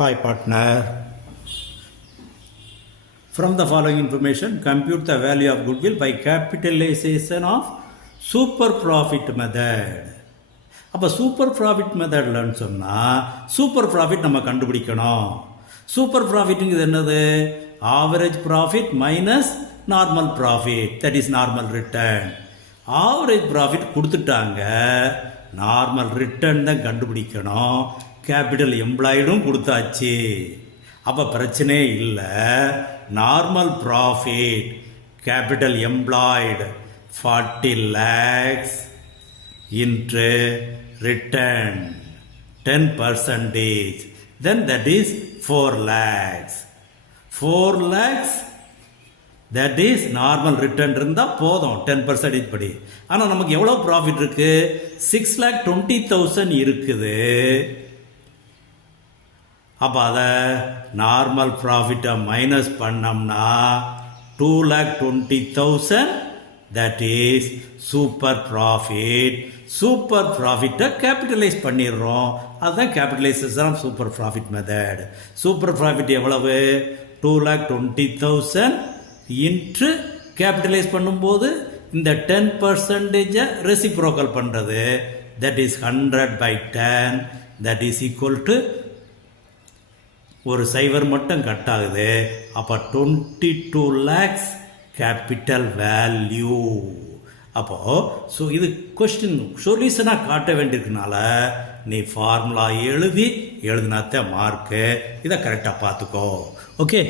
Hi partner. From the following information, compute the value of goodwill by capitalization of super profit method. அப்போ super profit மெத்தட்லன்னு சொன்னால் super profit நம்ம கண்டுபிடிக்கணும். Super ப்ராஃபிட்டுங்கிறது என்னது? Average profit minus normal profit, that is normal return. Average profit கொடுத்துட்டாங்க, normal return தான் கண்டுபிடிக்கணும். Capital எம்ப்ளாய்டும் கொடுத்தாச்சு, அப்போ பிரச்சனையே இல்லை. Normal profit capital employed 40 lakhs into return 10%, then that is 4 lakhs. 4 lakhs that is normal return இருந்தால் போதும் 10% படி. ஆனால் நமக்கு எவ்வளோ ப்ராஃபிட் இருக்குது? 6,20,000 இருக்குது. அப்போ அதை நார்மல் ப்ராஃபிட்டை மைனஸ் பண்ணோம்னா 2,20,000, that is super profit. Super ப்ராஃபிட்டை கேபிட்டலைஸ் பண்ணிடுறோம், அதுதான் capitalisation of super profit method. Super profit எவ்வளவு? 2,20,000 இன்ட்ரு கேபிட்டலைஸ் பண்ணும்போது இந்த 10% ரெசிப்ரோக்கல் பண்ணுறது, that is 100/10, that is equal to ஒரு சைவர் மட்டும் கட் ஆகுது. அப்போ 22 lakhs கேபிட்டல் வேல்யூ. அப்போது இது கொஸ்டின் சொல்யூஷனாக காட்ட வேண்டியிருக்கனால நீ ஃபார்முலா எழுதினாத்தான் மார்க்கு. இதை கரெக்டாக பார்த்துக்கோ. ஓகே.